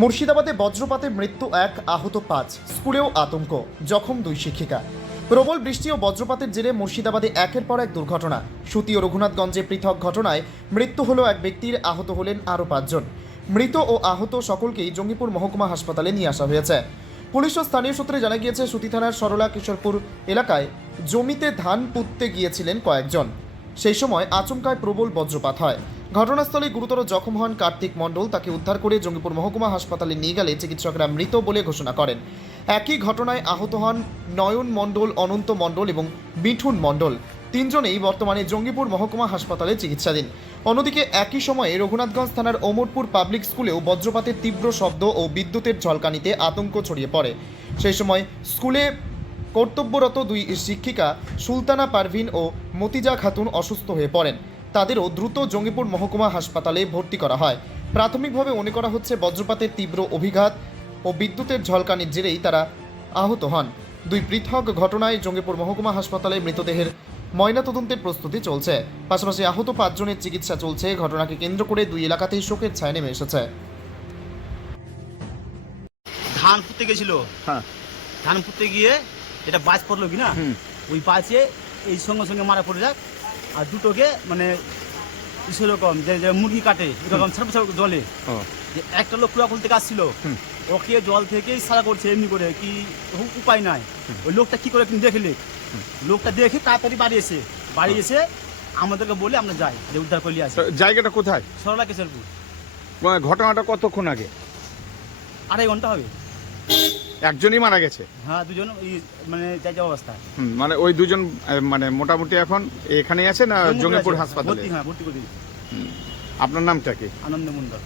মুর্শিদাবাদে বজ্রপাতে মৃত্যু 1, আহত 5। স্কুলেও আতঙ্ক, জখম 2 শিক্ষিকা। প্রবল বৃষ্টি ও বজ্রপাতের জেরে মুর্শিদাবাদে একের পর এক দুর্ঘটনা। সুতি ও রঘুনাথগঞ্জে পৃথক ঘটনায় মৃত্যু হলো এক ব্যক্তির, আহত হলেন আরও 5 জন। মৃত ও আহত সকলকেই জঙ্গিপুর মহকুমা হাসপাতালে নিয়ে আসা হয়েছে। পুলিশ ও স্থানীয় সূত্রে জানা গিয়েছে, সুতি থানার সরলা কিশোরপুর এলাকায় জমিতে ধান পুঁততে গিয়েছিলেন কয়েকজন। সেই সময় আচমকায় প্রবল বজ্রপাত হয়। ঘটনাস্থলে গুরুতর জখম হন কার্তিক মণ্ডল। তাকে উদ্ধার করে জঙ্গিপুর মহকুমা হাসপাতালে নিয়ে গেলে চিকিৎসকরা মৃত বলে ঘোষণা করেন। একই ঘটনায় আহত হন নয়ন মণ্ডল, অনন্ত মণ্ডল এবং মিঠুন মণ্ডল। 3 জনেই বর্তমানে জঙ্গিপুর মহকুমা হাসপাতালে চিকিৎসাধীন। অন্যদিকে একই সময়ে রঘুনাথগঞ্জ থানার ওমরপুর পাবলিক স্কুলেও বজ্রপাতের তীব্র শব্দ ও বিদ্যুতের ঝলকানিতে আতঙ্ক ছড়িয়ে পড়ে। সেই সময় স্কুলে কর্তব্যরত 2 শিক্ষিকা সুলতানা পারভিন ও মতিজা খাতুন অসুস্থ হয়ে পড়েন। তাদেরও দ্রুত জঙ্গিপুর মহকুমা হাসপাতালে ভর্তি করা হয়। প্রাথমিকভাবে মনে করা হচ্ছে বজ্রপাতের তীব্র অভিঘাত ও বিদ্যুতের ঝলকানির জেরেই তারা আহত হন। 2 পৃথক ঘটনায় জঙ্গিপুর মহকুমা হাসপাতালে মৃতদেহের ময়নাতদন্তের প্রস্তুতি চলছে। পাশাপাশি আহত 5 জনের চিকিৎসা চলছে। ঘটনাকে কেন্দ্র করে 2 এলাকাতেই শোকের ছায়া নেমে এসেছে। ধান পুঁততে গেছিল, হ্যাঁ, ধান পুঁততে গিয়ে এটা বাজ পড়লো কি না, ওই বাজে এই সঙ্গে সঙ্গে মারা পড়ে যাক। আর দুটোকে মানে সেরকম যে যে মুরগি কাটে এরকম ছাড় জলে, যে একটা লোক কুড়াকুল থেকে আসছিল, ওকে জল থেকেই সারা করছে এমনি করে, কি উপায় নাই। ওই লোকটা কি করে দেখলে, লোকটা দেখে তাড়াতাড়ি বাড়ি এসে আমাদেরকে বলে আমরা যাই যে উদ্ধার করলে আসি। জায়গাটা কোথায়? সরলা কেশরপুর। ঘটনাটা কতক্ষণ আগে? 2.5 ঘন্টা হবে। একজনই মারা গেছে? হ্যাঁ, 2 জন মানে যা অবস্থা। মানে ওই 2 জন মানে মোটামুটি এখন এখানেই আছে না জঙ্গিপুর হাসপাতালে? ভর্তি করে দিয়েছি। আপনার নামটা কি? আনন্দ মন্ডল।